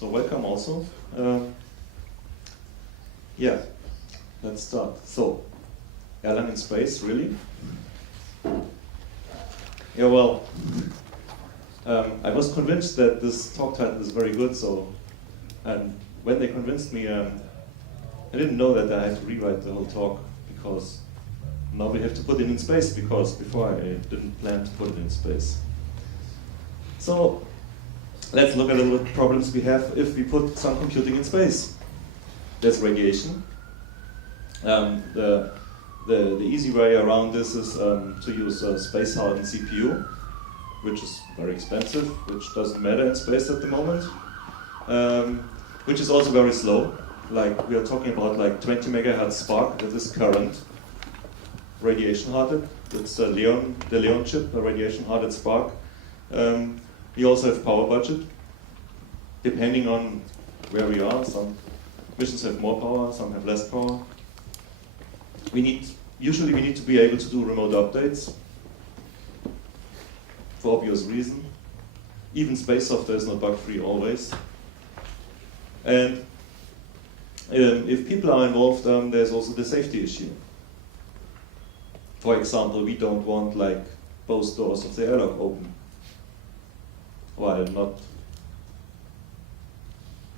So welcome also. Yeah, let's start. So, Erlang in space, really? Yeah, well, I was convinced that this talk title is very good, so, and when they convinced me, I didn't know that I had to rewrite the whole talk, because now we have to put it in space, because before I didn't plan to put it in space. So, let's look at a little problems we have if we put some computing in space. There's radiation. The easy way around this is to use a space-hardened CPU, which is very expensive, which doesn't matter in space at the moment, which is also very slow. Like, we are talking about like 20 megahertz spark that is current, radiation-hardened. It's the Leon chip, a radiation-hardened spark. We also have power budget, depending on where we are. Some missions have more power, some have less power. Usually we need to be able to do remote updates, for obvious reason. Even space software is not bug-free always. And if people are involved, there's also the safety issue. For example, we don't want like both doors of the airlock open. Well, not.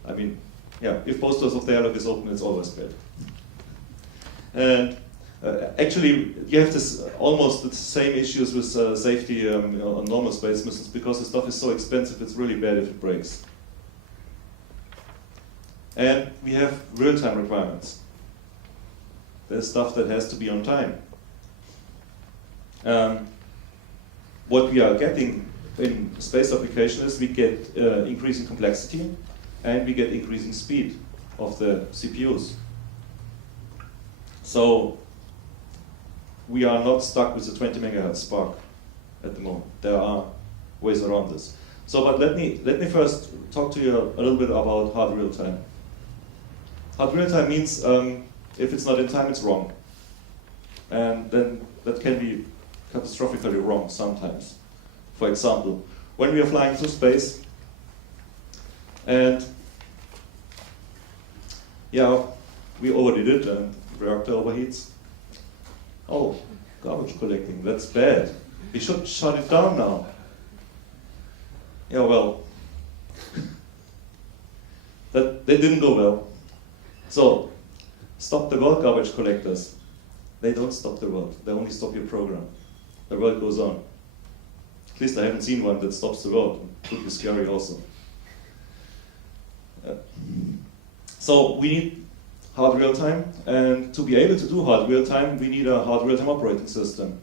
I mean, yeah, if both doors of the airlock is open, it's always bad. And actually, you have this almost the same issues with safety on normal space missions, because the stuff is so expensive, it's really bad if it breaks. And we have real-time requirements. There's stuff that has to be on time. What we are getting in space application is we get increasing complexity and we get increasing speed of the CPUs. So we are not stuck with the 20 megahertz spark at the moment. There are ways around this. So, but let me first talk to you a little bit about hard real time. Hard real time means if it's not in time, it's wrong, and then that can be catastrophically wrong sometimes. For example, when we are flying through space, and yeah, we overdid it, and the reactor overheats. Oh, garbage collecting, that's bad. We should shut it down now. Yeah, well, that didn't go well. So, stop the world, garbage collectors. They don't stop the world, they only stop your program. The world goes on. At least I haven't seen one that stops the world. It could be scary also. So we need hard real time, and to be able to do hard real time, we need a hard real time operating system.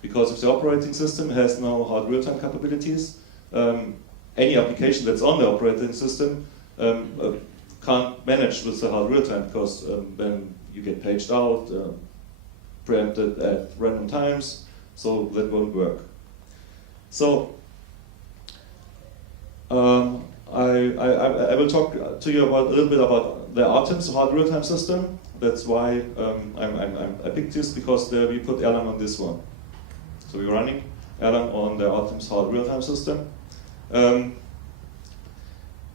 Because if the operating system has no hard real time capabilities, any application that's on the operating system can't manage with the hard real time, because then you get paged out, preempted at random times, so that won't work. So I will talk to you about a little bit about the RTEMS, hard real-time system. That's why I picked this, because we put Erlang on this one. So we're running Erlang on the RTEMS hard real-time system,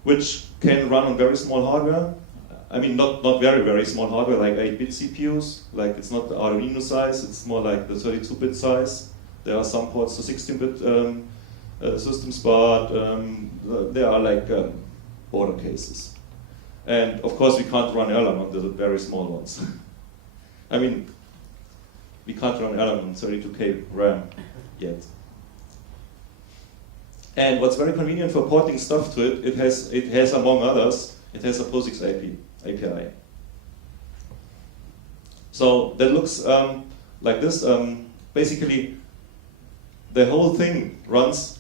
which can run on very small hardware. I mean, not very, very small hardware, like 8-bit CPUs. Like, it's not the Arduino size, it's more like the 32-bit size. There are some ports to 16-bit systems, but there are like border cases. And of course, we can't run Erlang on the very small ones. I mean, we can't run Erlang on 32K RAM yet. And what's very convenient for porting stuff to it, it has among others, it has a POSIX API. So that looks like this. Basically, the whole thing runs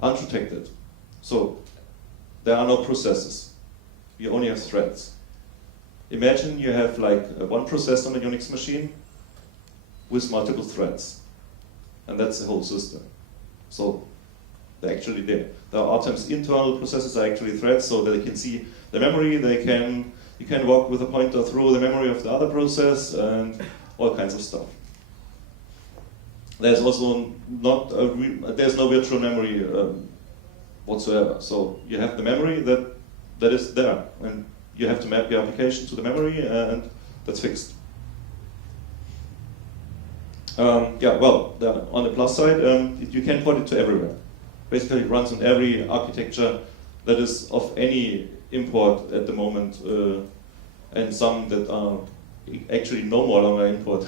unprotected. So there are no processes. You only have threads. Imagine you have like one process on a Unix machine with multiple threads. And that's the whole system. So they're actually there. The RTEMS internal processes are actually threads, so that they can see the memory. You can walk with a pointer through the memory of the other process and all kinds of stuff. There's also there's no virtual memory whatsoever. So you have the memory that is there, and you have to map your application to the memory, and that's fixed. Yeah, well, on the plus side, you can port it to everywhere. Basically, it runs on every architecture that is of any import at the moment, and some that are actually no more longer import.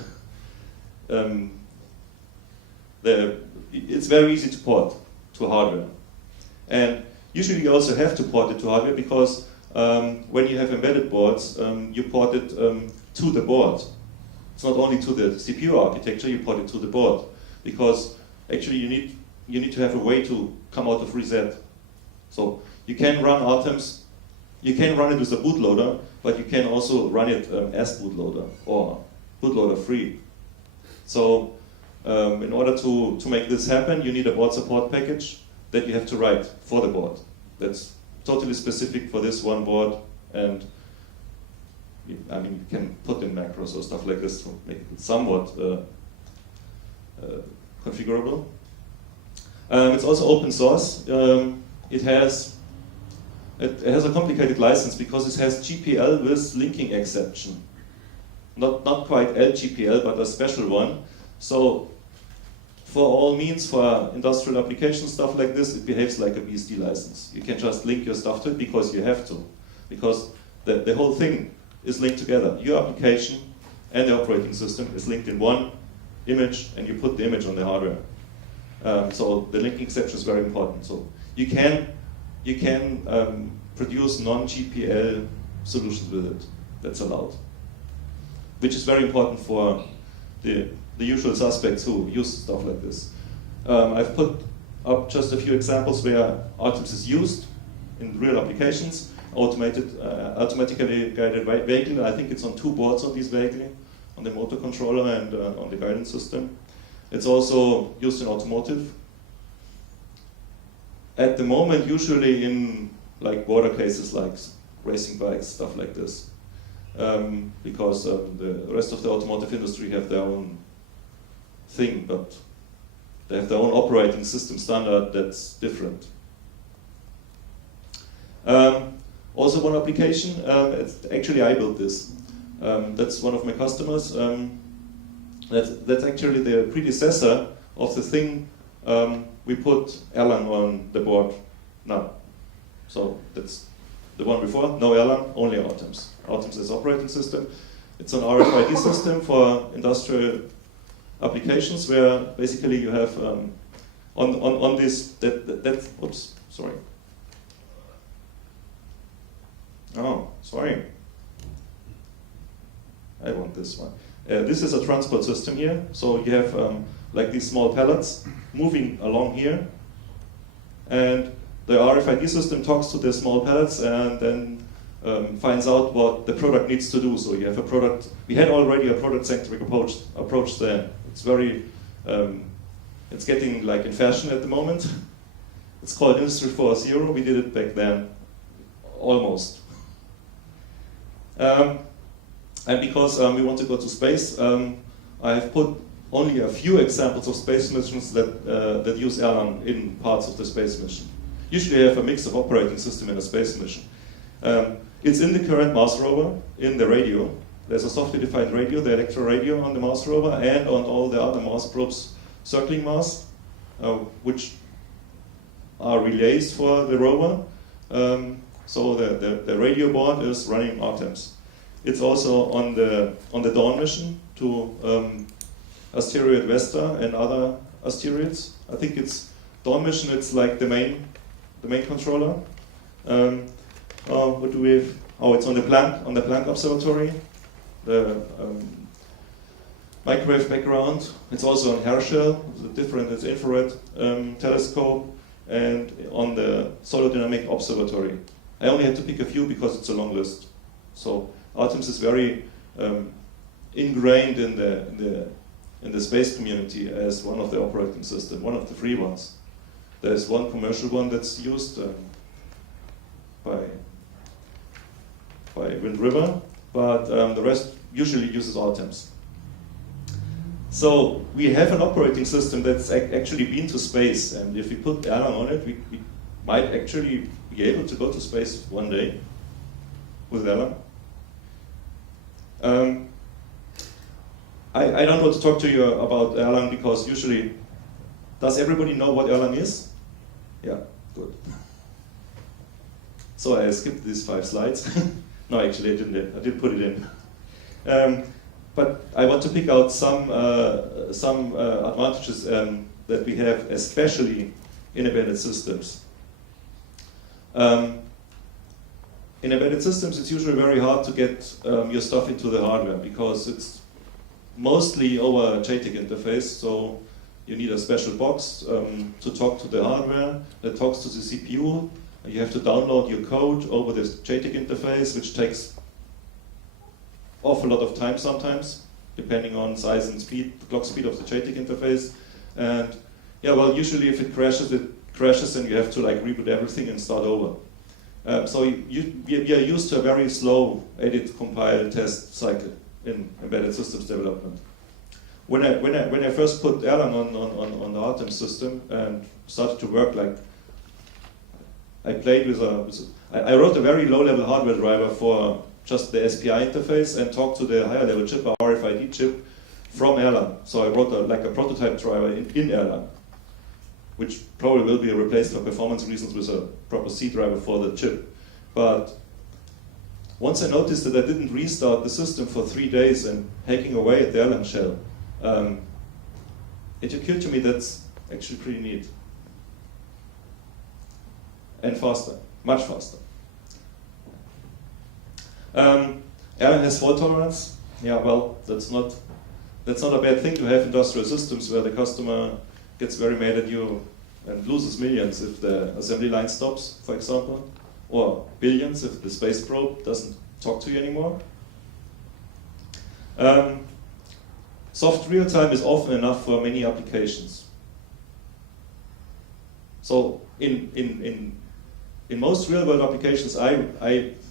It's very easy to port to hardware. And usually you also have to port it to hardware because when you have embedded boards, you port it to the board. It's not only to the CPU architecture, you port it to the board. Because actually you need to have a way to come out of reset. So you can run RTEMS, you can run it with a bootloader, but you can also run it as bootloader or bootloader free. So in order to make this happen, you need a board support package that you have to write for the board. That's totally specific for this one board, and I mean, you can put in macros or stuff like this to make it somewhat configurable. It's also open source. It has a complicated license because it has GPL with linking exception. Not quite LGPL, but a special one. So for all means, for industrial application stuff like this, it behaves like a BSD license. You can just link your stuff to it because you have to. Because the whole thing is linked together. Your application and the operating system is linked in one image, and you put the image on the hardware. So the linking exception is very important. So you can produce non-GPL solutions with it. That's allowed. Which is very important for the usual suspects who use stuff like this. I've put up just a few examples where RTEMS is used in real applications. Automatically guided vehicle. I think it's on 2 boards on this vehicle, on the motor controller and on the guidance system. It's also used in automotive. At the moment, usually in like border cases like racing bikes, stuff like this. Because the rest of the automotive industry have their own thing, but they have their own operating system standard that's different. Also one application, actually I built this. That's one of my customers. That's actually the predecessor of the thing we put Erlang on the board now. So that's the one before, no Erlang, only RTEMS. RTEMS is operating system. It's an RFID system for industrial applications where basically you have on this, oops, sorry. Oh, sorry. I want this one. This is a transport system here. So you have like these small pallets moving along here. And the RFID system talks to the small pallets and then finds out what the product needs to do. So you have a product. We had already a product-centric approach there. It's very, it's getting like in fashion at the moment. It's called Industry 4.0. We did it back then, almost. And because we want to go to space, I have put only a few examples of space missions that use Erlang in parts of the space mission. Usually I have a mix of operating system in a space mission. It's in the current Mars rover, in the radio. There's a software-defined radio, the Electro radio on the Mars rover, and on all the other Mars probes circling Mars, which are relays for the rover. So the radio board is running RTEMS. It's also on the Dawn mission to asteroid Vesta and other asteroids. I think it's Dawn mission. It's like the main controller. What do we have? Oh, it's on the Planck observatory. The microwave background. It's also on Herschel. It's infrared telescope, and on the Solar Dynamic Observatory. I only had to pick a few because it's a long list. So RTEMS is very ingrained in the space community as one of the operating systems, one of the free ones. There's one commercial one that's used by Wind River, but the rest usually uses RTEMS. So we have an operating system that's actually been to space, and if we put Erlang on it, might actually be able to go to space one day with Erlang. I don't want to talk to you about Erlang because usually, does everybody know what Erlang is? Yeah, good. So I skipped these 5 slides. No, actually I didn't. I did put it in. But I want to pick out some advantages that we have, especially in embedded systems. In embedded systems, it's usually very hard to get your stuff into the hardware because it's mostly over a JTAG interface. So you need a special box to talk to the hardware that talks to the CPU. You have to download your code over this JTAG interface, which takes awful lot of time sometimes, depending on size and speed, the clock speed of the JTAG interface. And yeah, well, usually if it crashes, and you have to like reboot everything and start over. So we are used to a very slow edit, compile, test cycle in embedded systems development. When I first put Erlang on the RTEMS system and started to work, like I played with I wrote a very low-level hardware driver for just the SPI interface and talked to the higher-level chip, a RFID chip, from Erlang. So I wrote a prototype driver in Erlang, which probably will be replaced for performance reasons with a proper C driver for the chip. But once I noticed that I didn't restart the system for 3 days and hacking away at the Erlang shell, it occurred to me that's actually pretty neat. And faster, much faster. Erlang has fault tolerance. Yeah, well, that's not a bad thing to have industrial systems where the customer gets very mad at you and loses millions if the assembly line stops, for example, or billions if the space probe doesn't talk to you anymore. Soft real-time is often enough for many applications. So in most real-world applications I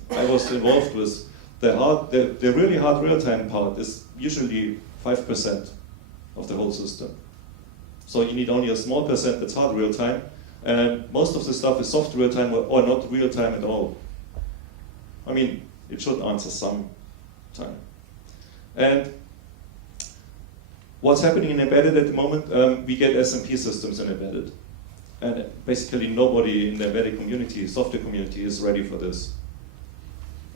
was involved with, the really hard real-time part is usually 5% of the whole system. So you need only a small percent that's hard real-time, and most of the stuff is soft real-time or not real-time at all. I mean, it should answer some time. And what's happening in embedded at the moment, we get SMP systems in embedded. And basically nobody in the embedded community, software community, is ready for this.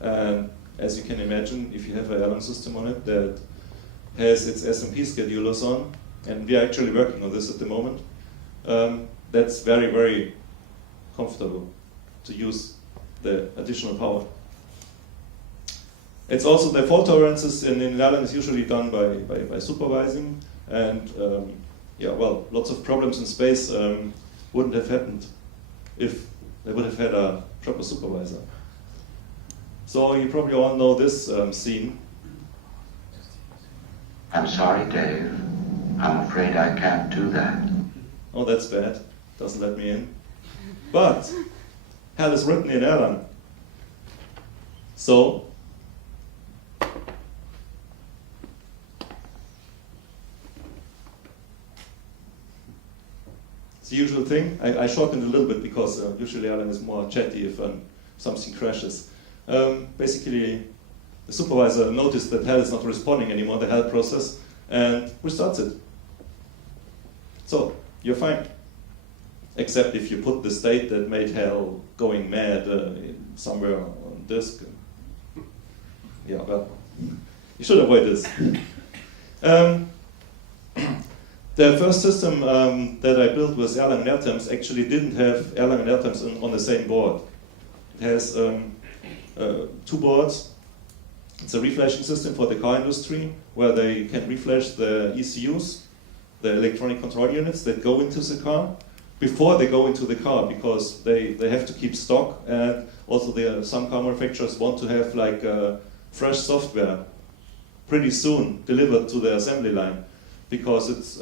And as you can imagine, if you have an Erlang system on it that has its SMP schedulers on, and we are actually working on this at the moment, that's very, very comfortable to use the additional power. It's also the fault tolerances in Erlang is usually done by supervising, and yeah, well, lots of problems in space wouldn't have happened if they would have had a proper supervisor. So you probably all know this scene. I'm sorry, Dave. I'm afraid I can't do that. Oh, that's bad. Doesn't let me in. But hell is written in Erlang. So it's the usual thing. I shortened it a little bit because usually Erlang is more chatty if something crashes. Basically, the supervisor noticed that hell is not responding anymore, the hell process, and restarts it. So you're fine. Except if you put the state that made hell going mad somewhere on disk. Yeah, well, you should avoid this. The first system that I built with Erlang and RTEMS actually didn't have Erlang and RTEMS on the same board. It has 2 boards. It's a reflashing system for the car industry where they can reflash the ECUs, the electronic control units that go into the car before they go into the car, because they have to keep stock, and also some car manufacturers want to have like fresh software pretty soon delivered to the assembly line, because it's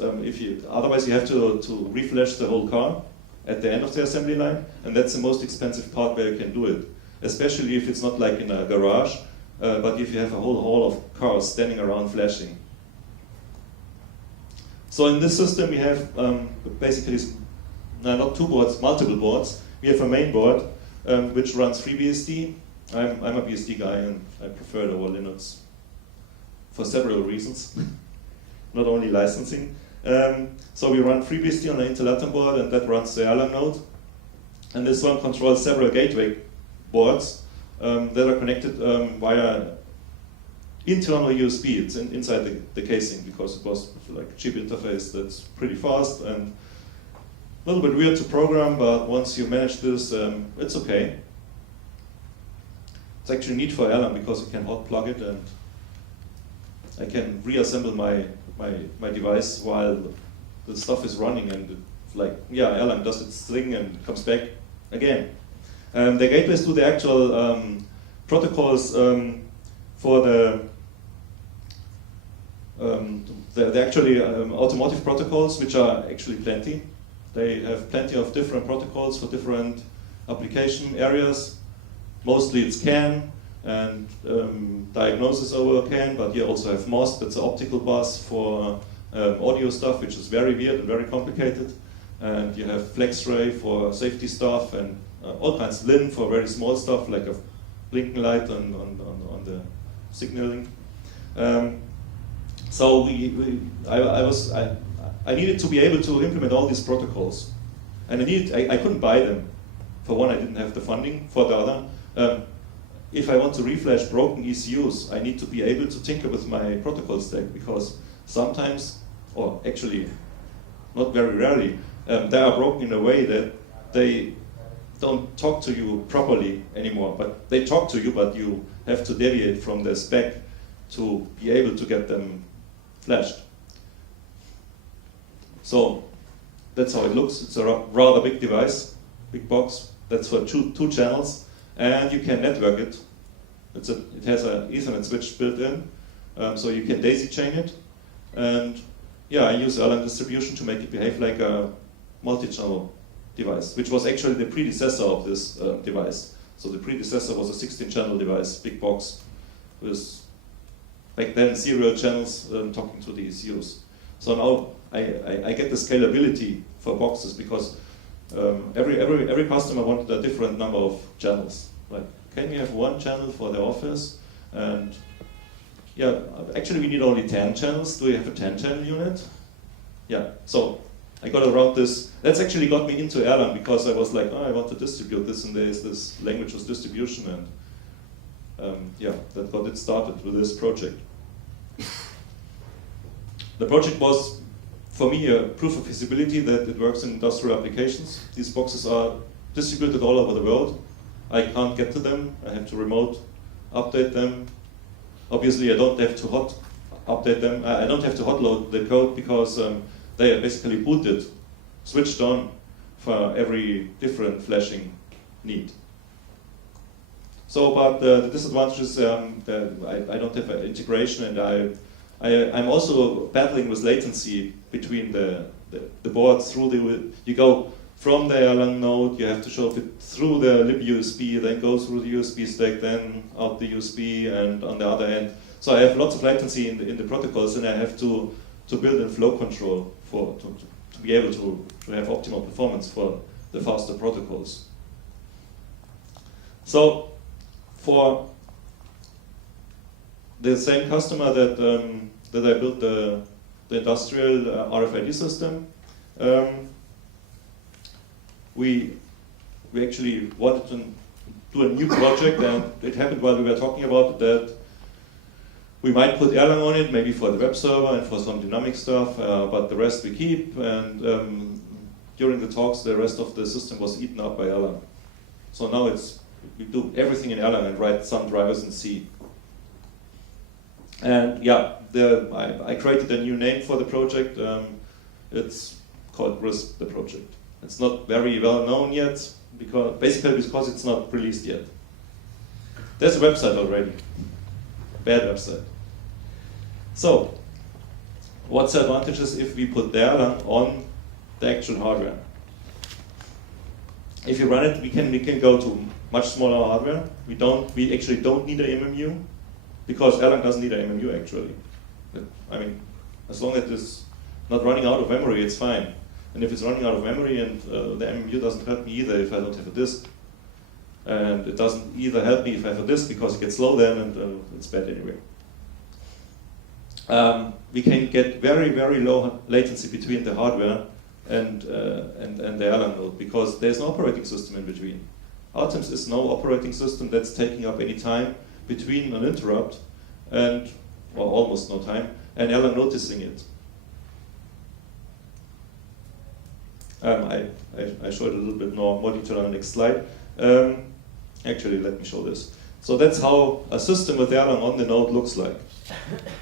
otherwise you have to reflash the whole car at the end of the assembly line, and that's the most expensive part where you can do it, especially if it's not like in a garage, but if you have a whole hall of cars standing around flashing. So in this system we have basically not 2 boards, multiple boards, we have a main board which runs FreeBSD. I'm a BSD guy and I prefer it over Linux for several reasons, not only licensing. So we run FreeBSD on the Intel Atom board, and that runs the Erlang node. And this one controls several gateway boards that are connected via internal USB. It's inside the casing, because it was like a chip interface that's pretty fast and a little bit weird to program, but once you manage this, it's okay. It's actually neat for Erlang because you can hot plug it and I can reassemble my device while the stuff is running, and Erlang does its thing and comes back again. The gateways do the actual protocols for the actually automotive protocols, which are actually plenty. They have plenty of different protocols for different application areas. Mostly it's CAN and diagnosis over CAN, but you also have MOS, that's an optical bus for audio stuff, which is very weird and very complicated. And you have FlexRay for safety stuff, and all kinds of LIN for very small stuff, like a blinking light on the signaling. So I needed to be able to implement all these protocols, and I couldn't buy them. For one, I didn't have the funding. For the other, if I want to reflash broken ECUs, I need to be able to tinker with my protocol stack, because sometimes, or actually not very rarely, they are broken in a way that they don't talk to you properly anymore. But they talk to you, but you have to deviate from the spec to be able to get them flashed. So that's how it looks. It's a rather big device, big box. That's for two channels, and you can network it. It has an Ethernet switch built in, so you can daisy chain it. And yeah, I use Erlang distribution to make it behave like a multi-channel device, which was actually the predecessor of this device. So the predecessor was a 16-channel device, big box, with back then serial channels talking to the ECUs. So now I get the scalability for boxes, because every customer wanted a different number of channels. Like, can we have one channel for the office? And yeah, actually we need only 10 channels. Do we have a 10-channel unit? Yeah, so I got around this. That's actually got me into Erlang, because I was like, oh, I want to distribute this, and there's this language of distribution, and yeah, that got it started with this project. The project was, for me, a proof of feasibility that it works in industrial applications. These boxes are distributed all over the world. I can't get to them. I have to remote update them. Obviously, I don't have to hot update them. I don't have to hot load the code, because they are basically booted, switched on for every different flashing need. So, but the disadvantages, I don't have integration, and I'm also battling with latency between the boards through you go from the Erlang node, you have to shove it through the libUSB, then go through the USB stack, then out the USB, and on the other end. So I have lots of latency in the protocols, and I have to build in flow control to be able to have optimal performance for the faster protocols. So for the same customer that I built the industrial RFID system, we actually wanted to do a new project, and it happened while we were talking about it that we might put Erlang on it, maybe for the web server and for some dynamic stuff, but the rest we keep, and during the talks the rest of the system was eaten up by Erlang. So now we do everything in Erlang and write some drivers in C. And yeah, I created a new name for the project. It's called Grisp Project. It's not very well known yet, because it's not released yet. There's a website already. Bad website. So, what's the advantages if we put the Erlang on the actual hardware? If you run it, we can go to much smaller hardware. We actually don't need an MMU, because Erlang doesn't need an MMU actually. I mean, as long as it's not running out of memory, it's fine. And if it's running out of memory, and the MMU doesn't help me either if I don't have a disk. And it doesn't either help me if I have a disk because it gets slow then, and it's bad anyway. We can get very, very low latency between the hardware and the Erlang node because there's no operating system in between. RTEMS is no operating system that's taking up any time between an interrupt and, or almost no time, and Erlang noticing it. I showed a little bit more detail on the next slide. Actually, let me show this. So that's how a system with Erlang on the node looks like.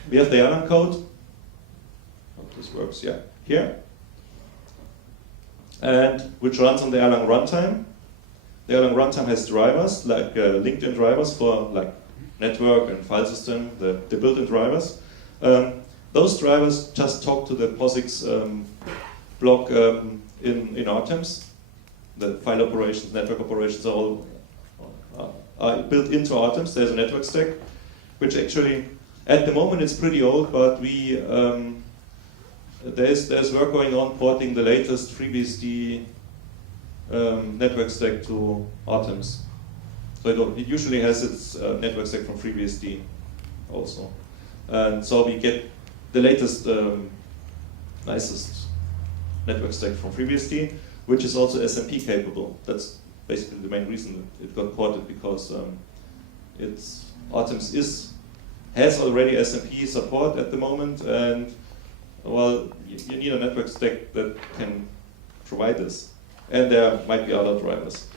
We have the Erlang code. Hope this works, yeah, here. And which runs on the Erlang runtime. The Erlang runtime has drivers, like LinkedIn drivers for like network and file system, the built-in drivers. Those drivers just talk to the POSIX block in RTEMS. The file operations, network operations are all built into RTEMS. There's a network stack, which actually, at the moment, it's pretty old, but we there's work going on porting the latest FreeBSD network stack to RTEMS. So it usually has its network stack from FreeBSD also. And so we get the latest, nicest network stack from FreeBSD, which is also SMP capable. That's basically the main reason it got ported, because RTEMS has already SMP support at the moment, and well, you need a network stack that can provide this. And there might be other drivers.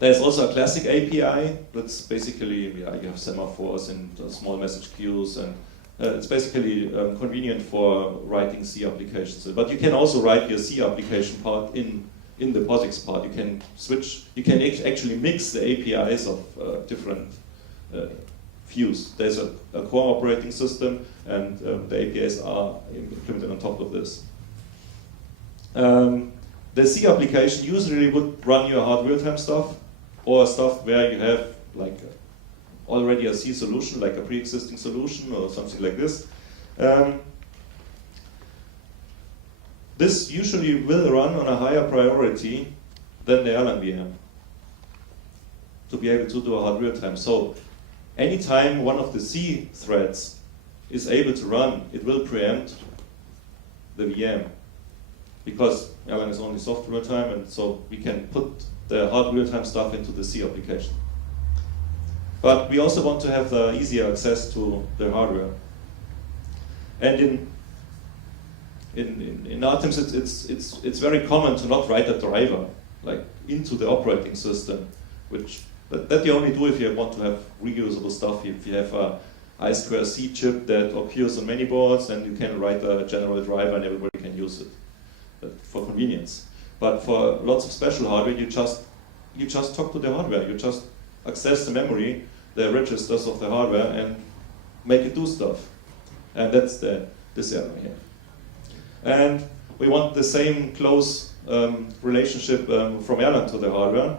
There's also a classic API that's basically, you have semaphores and small message queues, and it's basically convenient for writing C applications. But you can also write your C application part in the POSIX part. You can switch, you can actually mix the APIs of different views. There's a core operating system, and the APIs are implemented on top of this. The C application usually would run your hard-realtime stuff, or stuff where you have like already a C solution, like a pre-existing solution or something like this. This usually will run on a higher priority than the Erlang VM to be able to do a hard-realtime. So anytime one of the C threads is able to run, it will preempt the VM, because Erlang is only soft real-time, and so we can put the hard real-time stuff into the C application. But we also want to have the easier access to the hardware. And in RTEMS, it's very common to not write a driver like into the operating system, which that you only do if you want to have reusable stuff. If you have a I2C chip that occurs on many boards, then you can write a general driver and everybody can use it for convenience. But for lots of special hardware, you just talk to the hardware. You just access the memory, the registers of the hardware, and make it do stuff. And that's this area here. And we want the same close relationship from Erlang to the hardware.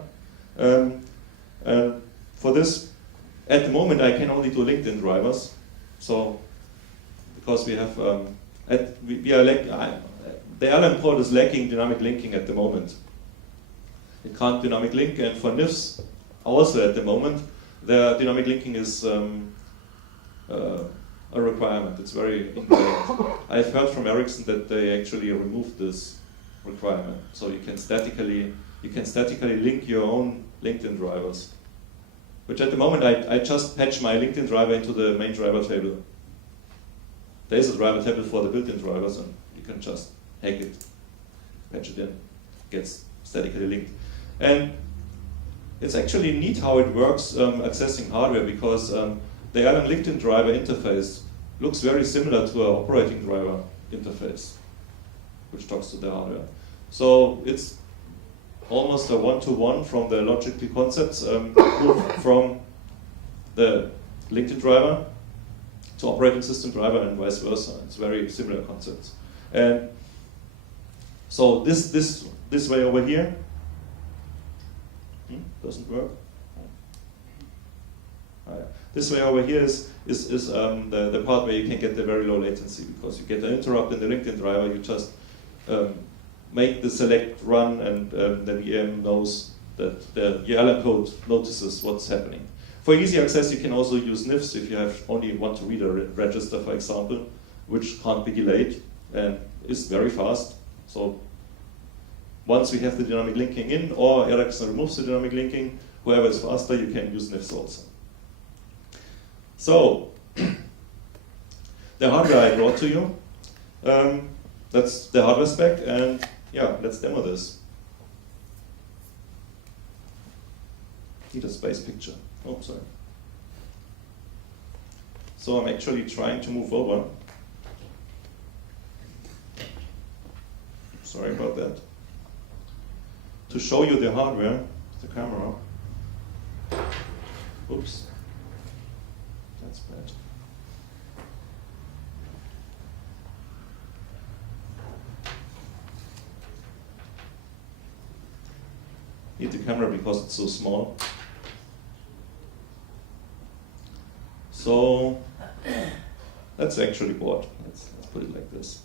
For this, at the moment, I can only do LinkedIn drivers. So, because we have, the Erlang port is lacking dynamic linking at the moment. It can't dynamic link, and for NIFs also at the moment, the dynamic linking is a requirement. It's very incorrect. I've heard from Ericsson that they actually removed this requirement, so you can statically link your own LinkedIn drivers. Which at the moment I just patch my LinkedIn driver into the main driver table. There is a driver table for the built-in drivers, and you can just hack it, patch it in, gets statically linked. And it's actually neat how it works accessing hardware, because the Erlang LinkedIn driver interface looks very similar to an operating driver interface, which talks to the hardware. So it's almost a one-to-one from the logical concepts from the LinkedIn driver to operating system driver and vice versa. It's very similar concepts. And so this way over here doesn't work. This way over here is the part where you can get the very low latency, because you get an interrupt in the LinkedIn driver, you just make the select run, and the VM knows that your Erlang code notices what's happening. For easy access, you can also use NIFs if you only want to read a register, for example, which can't be delayed and is very fast. So once we have the dynamic linking in, or Erlang removes the dynamic linking, whoever is faster, you can use NIFs also. So the hardware I brought to you, that's the hardware spec, and yeah, let's demo this. Need a space picture. Oh, sorry. So I'm actually trying to move over. Sorry about that. To show you the hardware, the camera. Oops. That's bad. Need the camera because it's so small. So that's actually board. Let's put it like this.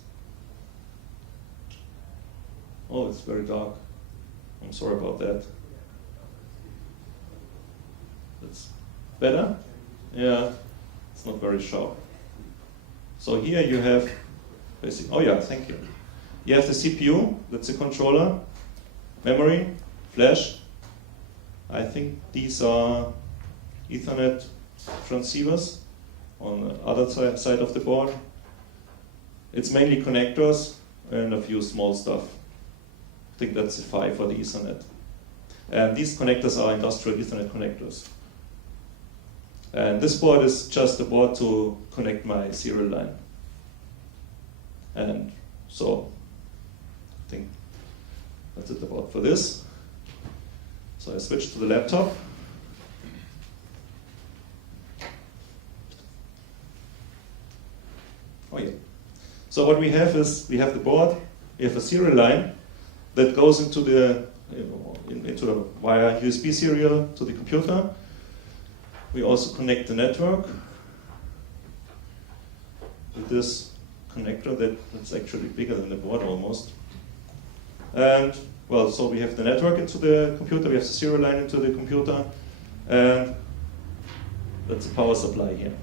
Oh, it's very dark. I'm sorry about that. That's better? Yeah, it's not very sharp. So here you have basic. Oh yeah, thank you. You have the CPU, that's the controller, memory, flash. I think these are Ethernet transceivers on the other side of the board. It's mainly connectors and a few small stuff. I think that's a PHY for the Ethernet. And these connectors are industrial Ethernet connectors. And this board is just a board to connect my serial line. And so I think that's it about for this. So I switch to the laptop. Oh yeah. So what we have is, we have the board, we have a serial line that goes into the, via USB serial to the computer. We also connect the network with this connector that's actually bigger than the board almost. And well, so we have the network into the computer, we have the serial line into the computer, and that's the power supply here.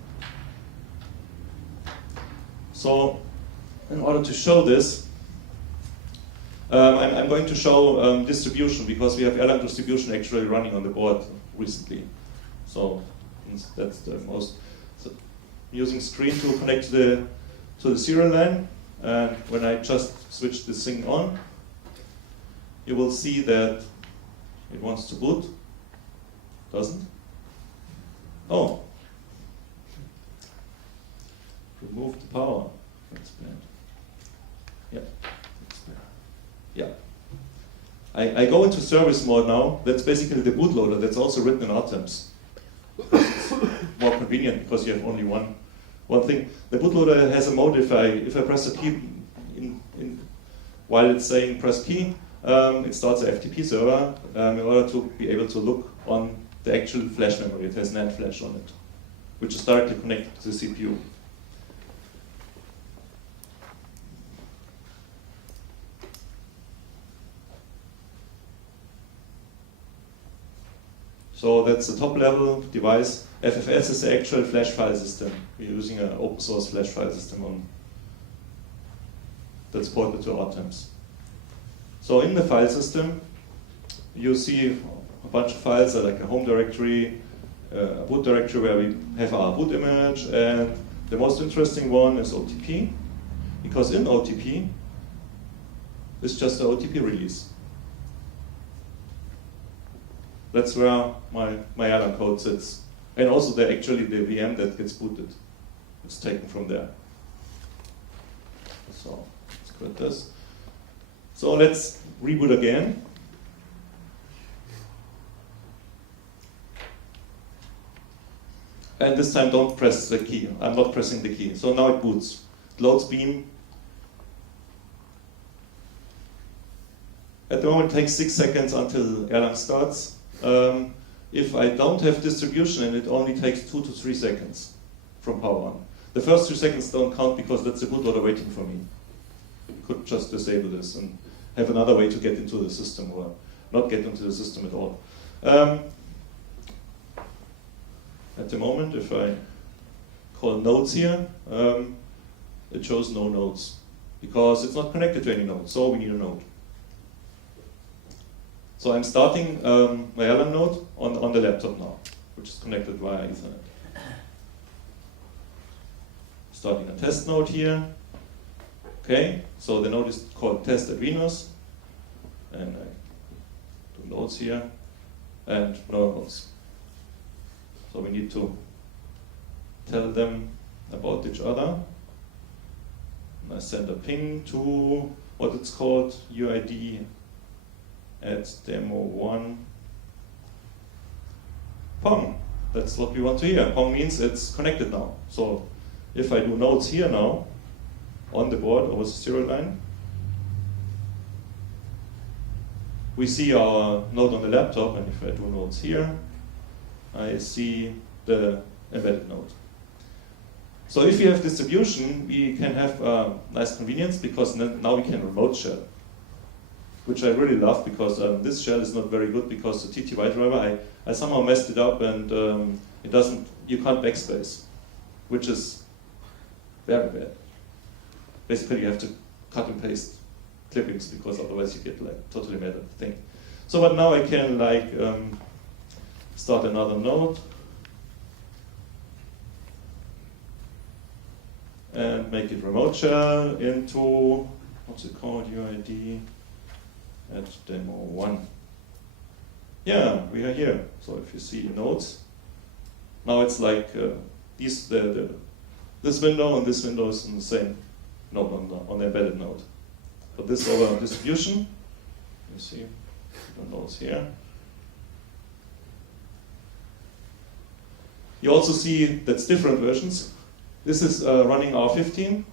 So in order to show this, I'm going to show distribution, because we have Erlang distribution actually running on the board recently. So that's the most. So using screen to connect to the serial line, and when I just switch this thing on, you will see that it wants to boot. Doesn't? Oh. Remove the power. That's bad. Yeah. That's bad. Yeah. I go into service mode now. That's basically the bootloader. That's also written in RTEMS. It's more convenient because you have only one thing. The bootloader has a mode. If I press a key while it's saying press key, it starts a FTP server in order to be able to look on the actual flash memory. It has NAND flash on it, which is directly connected to the CPU. So that's the top level device. FFS is the actual flash file system. We're using an open source flash file system that's ported to RTEMS. So in the file system, you see a bunch of files, like a home directory, a boot directory where we have our boot image, and the most interesting one is OTP, because in OTP, it's just the OTP release. That's where my Erlang code sits. And also actually the VM that gets booted. It's taken from there. So let's quit this. So let's reboot again. And this time don't press the key. I'm not pressing the key. So now it boots. It loads Beam. At the moment it takes 6 seconds until Erlang starts. If I don't have distribution, and it only takes 2 to 3 seconds from power on. The first 3 seconds don't count because that's the bootloader waiting for me. You could just disable this and have another way to get into the system or not get into the system at all. At the moment, if I call nodes here, it shows no nodes because it's not connected to any node, so we need a node. So I'm starting my Erlang node on the laptop now, which is connected via Ethernet. Starting a test node here. Okay, so the node is called test at Venus, and I do nodes here, and no nodes. So we need to tell them about each other. And I send a ping to what it's called, UID at demo1 Pong. That's what we want to hear. Pong means it's connected now. So if I do nodes here now, on the board over the serial line, we see our node on the laptop, and if I do nodes here, I see the embedded node. So if we have distribution, we can have a nice convenience because now we can remote shell, which I really love because this shell is not very good because the TTY driver, I somehow messed it up and it doesn't, you can't backspace, which is very bad. Basically, you have to cut and paste clippings because otherwise you get like totally mad at the thing. So, but now I can like start another node and make it remote shell into what's it called, UID at demo1. Yeah, we are here. So if you see nodes, now it's like this window and this window is in the same node on the embedded node. But this over distribution, you see the nodes here. You also see that's different versions. This is running R15,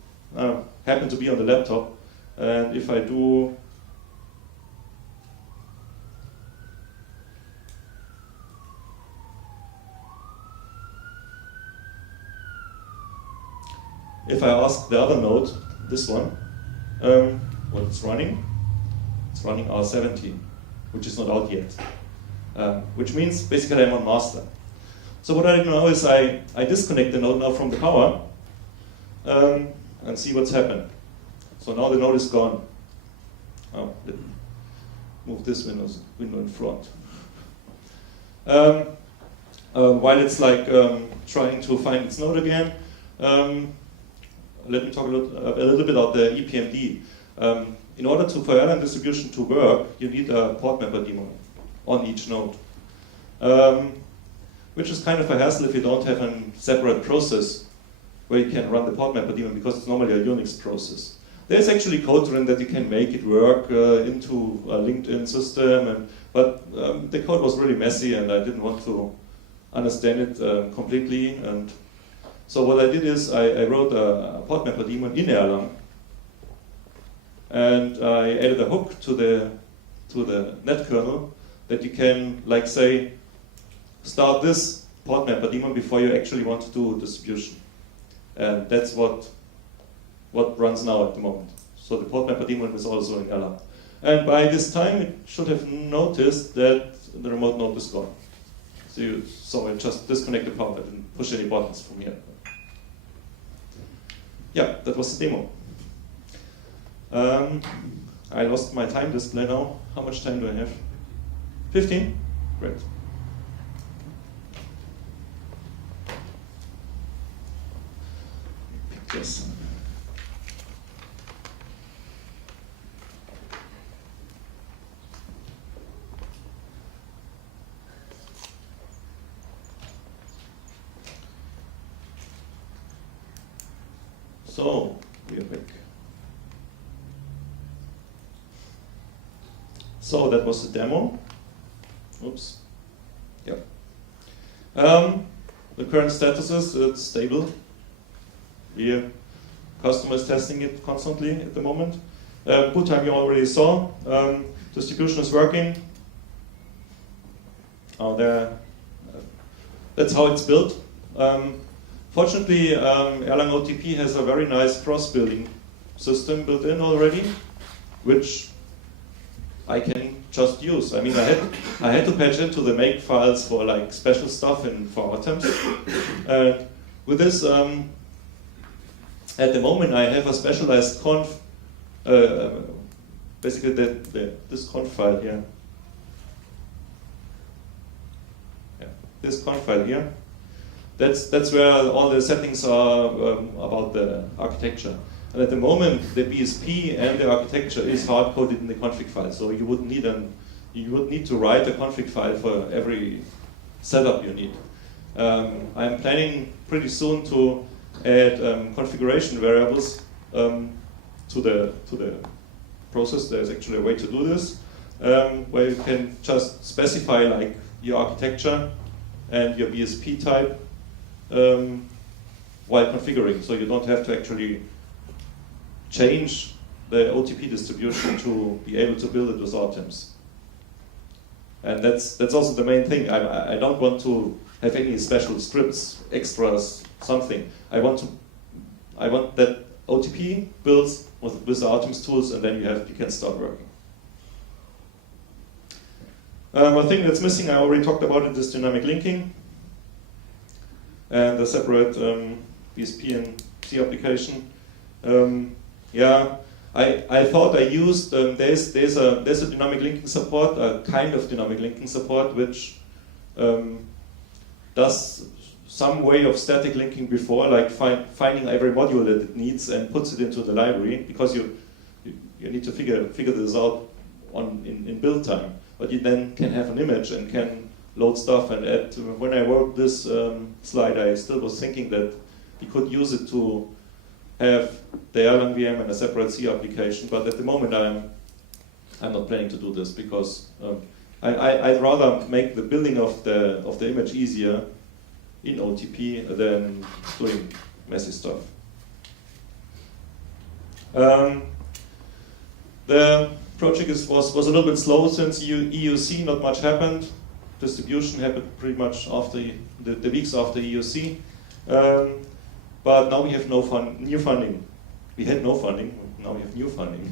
happen to be on the laptop, and if I do if I ask the other node, this one, what it's running R17, which is not out yet. Which means basically I'm on master. So what I do now is I disconnect the node now from the power and see what's happened. So now the node is gone. Oh, let me move this window in front. While it's like trying to find its node again, let me talk a little bit about the EPMD. In order for Erlang distribution to work, you need a port mapper daemon on each node, which is kind of a hassle if you don't have a separate process where you can run the port mapper daemon because it's normally a Unix process. There's actually code written that you can make it work into a LinkedIn system, but the code was really messy and I didn't want to understand it completely. And so what I did is I wrote a port mapper daemon in Erlang, and I added a hook to the net kernel that you can, like, say, start this port mapper daemon before you actually want to do distribution, and that's what runs now at the moment. So the port mapper daemon is also in Erlang, and by this time it should have noticed that the remote node is gone. So I just disconnect the power. I didn't push any buttons from here. Yeah, that was the demo. I lost my time display now. How much time do I have? 15? Great. Pictures. So, we are back. So that was the demo. Oops. Yep. The current status is it's stable. The customer is testing it constantly at the moment. Boot time you already saw. Distribution is working. That's how it's built. Fortunately, Erlang OTP has a very nice cross-building system built in already, which I can just use. I mean, I had to patch into the make files for like special stuff for RTEMS. And with this, at the moment, I have a specialized conf, basically this conf file here. Yeah, this conf file here. That's where all the settings are about the architecture. And at the moment, the BSP and the architecture is hard-coded in the config file. So you would need to write a config file for every setup you need. I'm planning pretty soon to add configuration variables to the process. There's actually a way to do this, where you can just specify like your architecture and your BSP type while configuring. So you don't have to actually change the OTP distribution to be able to build it with RTEMS. And that's also the main thing. I don't want to have any special scripts, extras, something. I want that OTP builds with the RTEMS tools, and then you can start working. One thing that's missing, I already talked about it, is dynamic linking and the separate BSP and C application. Yeah, I thought I used, there's a dynamic linking support, a kind of dynamic linking support, which does some way of static linking before, like finding every module that it needs and puts it into the library, because you need to figure this out in build time. But you then can have an image and can load stuff and add. When I wrote this slide, I still was thinking that we could use it to have the Erlang VM and a separate C application, but at the moment I'm not planning to do this, because I'd rather make the building of the image easier in OTP than doing messy stuff. The project was a little bit slow since EUC. Not much happened. Distribution happened pretty much after the weeks after EUC. But now we have new funding. We had no funding, now we have new funding.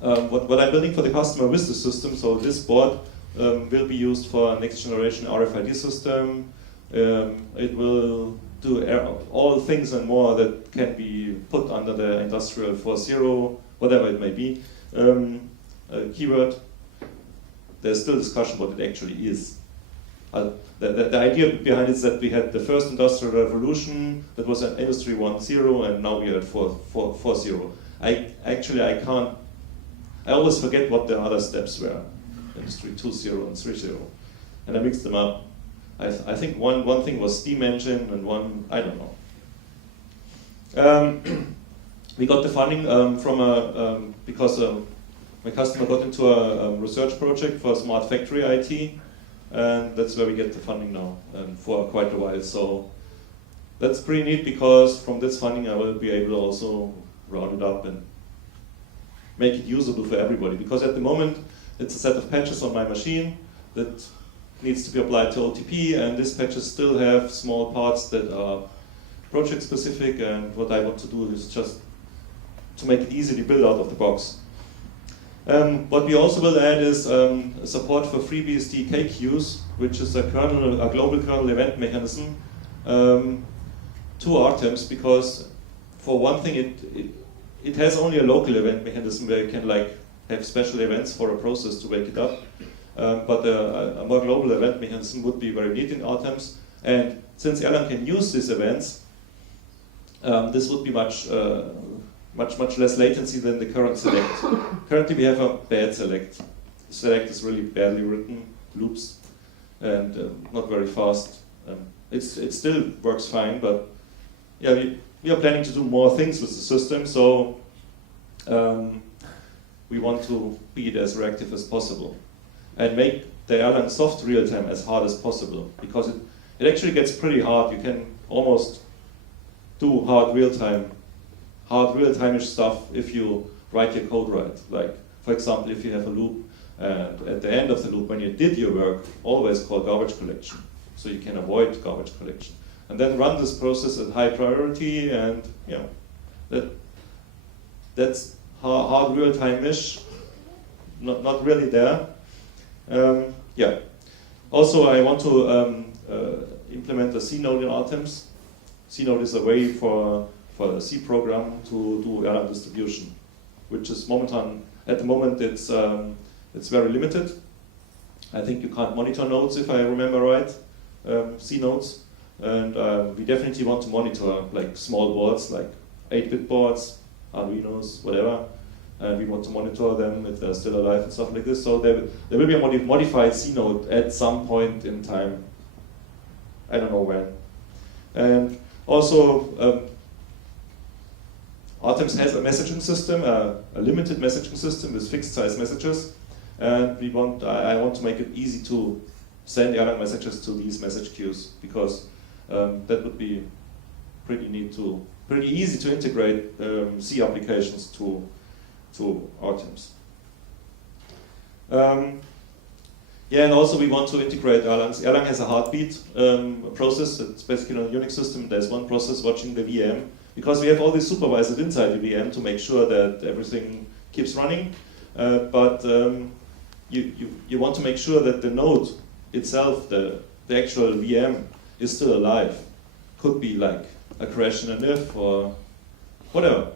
What I'm building for the customer with the system, so this board will be used for a next generation RFID system. It will do all things and more that can be put under the industrial 4.0, whatever it may be. Keyword, there's still discussion what it actually is. The idea behind it is that we had the first industrial revolution, that was an industry 1.0, and now we are at 4.0. I always forget what the other steps were, industry 2.0 and 3.0, and I mixed them up. I think one thing was steam engine, and one, I don't know. We got the funding from because my customer got into a research project for smart factory IT, and that's where we get the funding now, and for quite a while. So that's pretty neat, because from this funding I will be able to also round it up and make it usable for everybody. Because at the moment it's a set of patches on my machine that needs to be applied to OTP, and these patches still have small parts that are project specific, and what I want to do is just to make it easily build out of the box. What we also will add is support for FreeBSD KQs, which is a global kernel event mechanism, to RTEMS, because for one thing it has only a local event mechanism where you can like have special events for a process to wake it up. But a more global event mechanism would be very neat in RTEMS. And since Erlang can use these events, this would be much less latency than the current select. Currently we have a bad select. Select is really badly written, loops, and not very fast. It still works fine, but yeah, we are planning to do more things with the system, so we want to be as reactive as possible and make the Erlang soft real-time as hard as possible, because it actually gets pretty hard. You can almost do hard real-time-ish stuff if you write your code right. Like, for example, if you have a loop, and at the end of the loop, when you did your work, always call garbage collection, so you can avoid garbage collection. And then run this process at high priority, and you know, that's hard real-time-ish, not really there. Yeah. Also, I want to implement a C node in RTEMS. C node is a way for a C program to do Erlang distribution, which is at the moment it's very limited. I think you can't monitor nodes if I remember right, C nodes, and we definitely want to monitor like small boards, like 8-bit boards, Arduinos, whatever, and we want to monitor them if they're still alive and stuff like this. So there will be a modified C node at some point in time. I don't know when. And also, RTEMS has a messaging system, a limited messaging system with fixed size messages, and I want to make it easy to send Erlang messages to these message queues, because that would be pretty easy to integrate C applications to RTEMS. Yeah, and also we want to integrate Erlang. Erlang has a heartbeat process. It's basically on a Unix system. There's one process watching the VM, because we have all these supervisors inside the VM to make sure that everything keeps running. But you want to make sure that the node itself, the actual VM, is still alive. Could be like a crash in an if or whatever.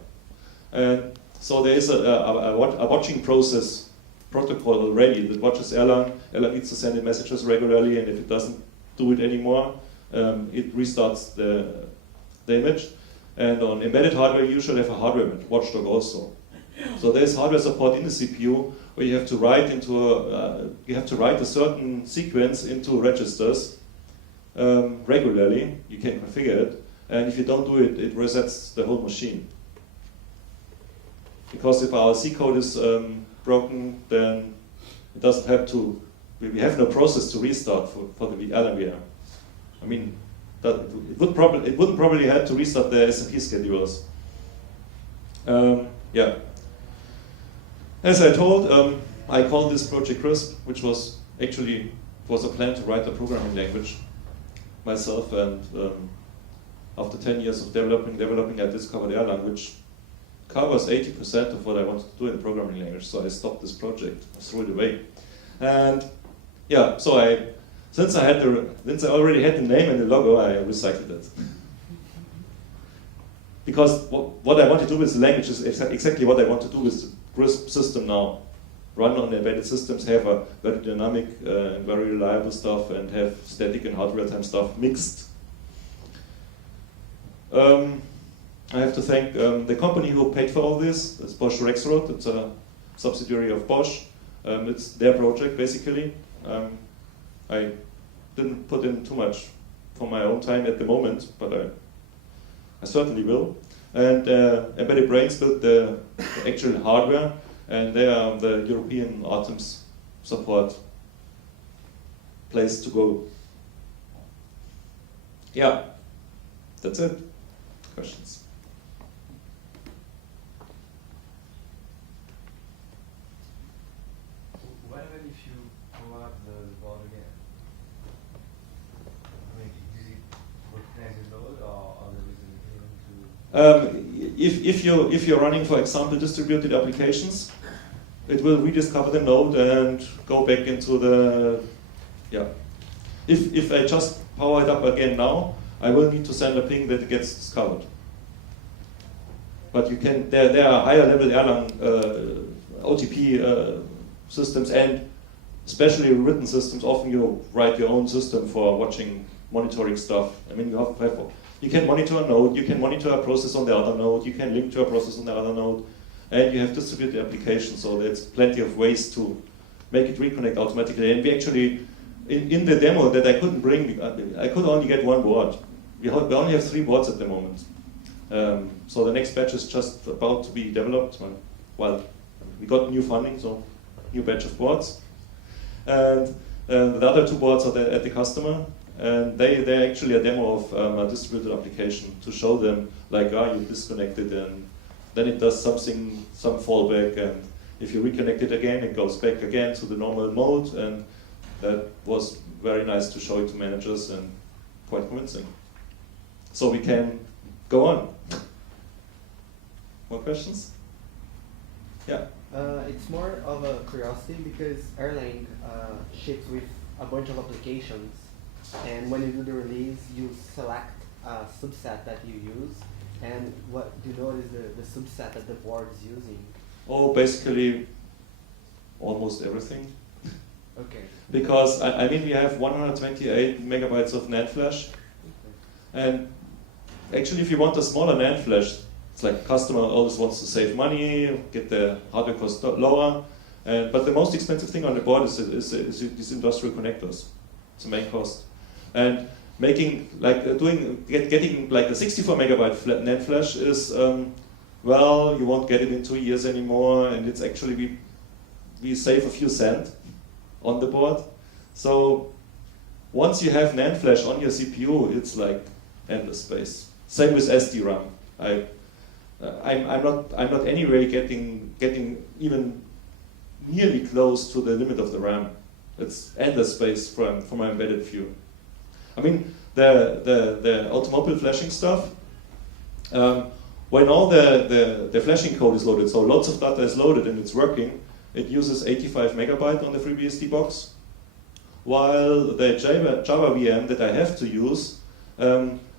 And so there is a watching process protocol already that watches Erlang. Erlang needs to send in messages regularly, and if it doesn't do it anymore, it restarts the image. And on embedded hardware, you should have a hardware watchdog also. So there's hardware support in the CPU where you have to write a certain sequence into registers regularly. You can configure it, and if you don't do it, it resets the whole machine. Because if our C code is broken, then it doesn't have to. We have no process to restart for the Erlang VM. I mean, it wouldn't probably have to restart the SMP schedulers. Yeah. As I told, I called this project Grisp, which was a plan to write a programming language myself, and after 10 years of developing, I discovered Erlang, which covers 80% of what I wanted to do in the programming language. So I stopped this project, I threw it away, and yeah. So since I already had the name and the logo, I recycled it. Because what I want to do with the language is exactly what I want to do with the Grisp system now. Run on embedded systems, have a very dynamic and very reliable stuff, and have static and hard real-time stuff mixed. I have to thank the company who paid for all this. It's Bosch Rexroth. It's a subsidiary of Bosch. It's their project, basically. I didn't put in too much for my own time at the moment, but I certainly will. And Embedded Brains built the actual hardware, and they are the European RTEMS support place to go. Yeah, that's it. Questions? What happens if you pull up the board again? I mean, does it recognize the load, or there is a mechanism to? If you're running, for example, distributed applications, it will rediscover the node and go back into the, yeah. If I just power it up again now, I will need to send a ping that it gets discovered. But you can, there are higher level Erlang OTP systems, and especially written systems. Often you write your own system for watching, monitoring stuff. I mean, you can monitor a node, you can monitor a process on the other node, you can link to a process on the other node, and you have distributed applications, so there's plenty of ways to make it reconnect automatically. And we actually, in the demo that I couldn't bring, I could only get one board. We only have 3 boards at the moment. So the next batch is just about to be developed. Well, we got new funding, so new batch of boards. And the other 2 boards are at the customer, and they're actually a demo of a distributed application to show them, like, you disconnected, and then it does something, some fallback, and if you reconnect it again, it goes back again to the normal mode, and that was very nice to show it to managers and quite convincing. So we can go on. More questions? Yeah. It's more of a curiosity because Erlang ships with a bunch of applications, and when you do the release, you select a subset that you use, and what you notice the subset that the board is using. Oh, basically almost everything. Okay. Because I mean we have 128 megabytes of NAND flash, and actually if you want a smaller NAND flash, it's like customer always wants to save money, get the hardware cost lower, but the most expensive thing on the board is these industrial connectors. It's the main cost, and making like getting like a 64 megabyte NAND flash is well, you won't get it in 2 years anymore, and it's actually we save a few cents on the board. So once you have NAND flash on your CPU, it's like endless space. Same with SD-RAM. I'm not anyway getting even nearly close to the limit of the RAM. It's endless space for my embedded view. I mean the automobile flashing stuff. When all the flashing code is loaded, so lots of data is loaded and it's working, it uses 85 megabyte on the FreeBSD box, while the Java VM that I have to use,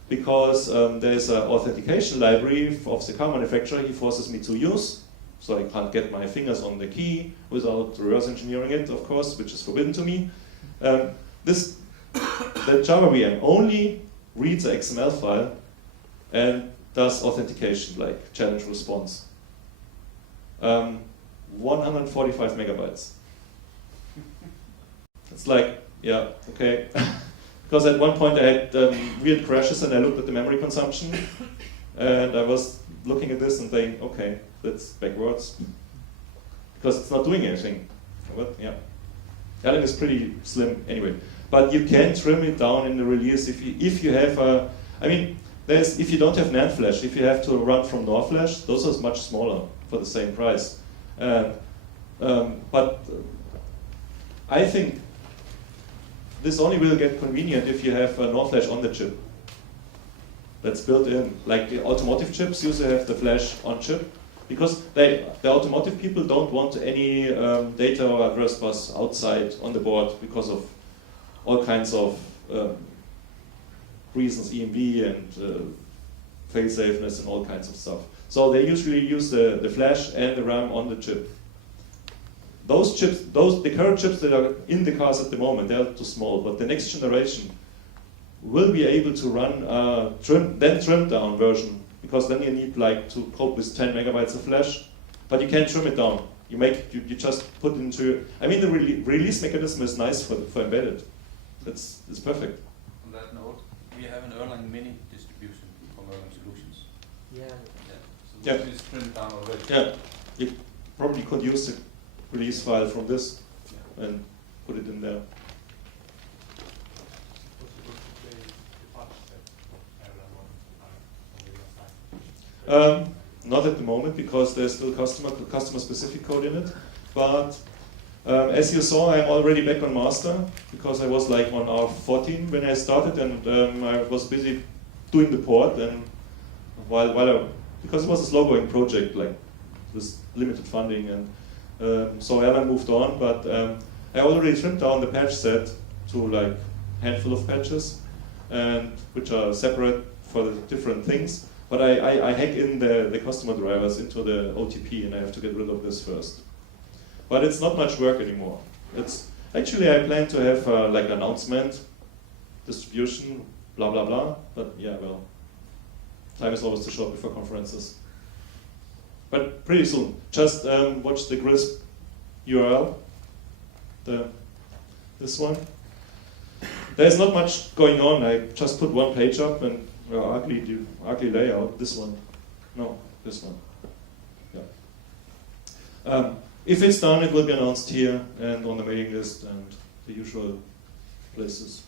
because there's an authentication library of the car manufacturer he forces me to use, so I can't get my fingers on the key without reverse engineering it, of course, which is forbidden to me. The Java VM only reads an XML file and does authentication, like challenge response. 145 megabytes. It's like, yeah, okay. Because at one point I had weird crashes and I looked at the memory consumption and I was looking at this and saying, okay, that's backwards. Because it's not doing anything. But yeah. Erlang is pretty slim anyway. But you can trim it down in the release if you have a, I mean, if you don't have NAND flash, if you have to run from NOR flash, those are much smaller for the same price. But I think this only will get convenient if you have a NOR flash on the chip. That's built in. Like the automotive chips usually have the flash on chip, because the automotive people don't want any data or address bus outside on the board because of all kinds of reasons, EMB and fail-safeness and all kinds of stuff. So they usually use the flash and the RAM on the chip. Those chips, the current chips that are in the cars at the moment, they are too small, but the next generation will be able to run trimmed down version, because then you need like to cope with 10 megabytes of flash, but you can't trim it down. You just put into, I mean the release mechanism is nice for embedded. It's perfect. On that note, we have an Erlang mini distribution from Erlang Solutions. Yeah. So this is trimmed down already. Yeah, you probably could use the release file from this and put it in there. Not at the moment, because there's still customer specific code in it. But as you saw, I'm already back on master, because I was like on R14 when I started, and I was busy doing the port. And because it was a slow going project, like with limited funding, and so Erlang moved on. But I already trimmed down the patch set to like a handful of patches, and which are separate for the different things. But I hack in the customer drivers into the OTP, and I have to get rid of this first. But it's not much work anymore. It's actually, I plan to have like an announcement, distribution, blah blah blah. But yeah, well, time is always too short before conferences. But pretty soon, just watch the Grisp URL, this one. There's not much going on. I just put one page up and ugly layout. This one, no, this one. Yeah. If it's done, it will be announced here and on the mailing list and the usual places.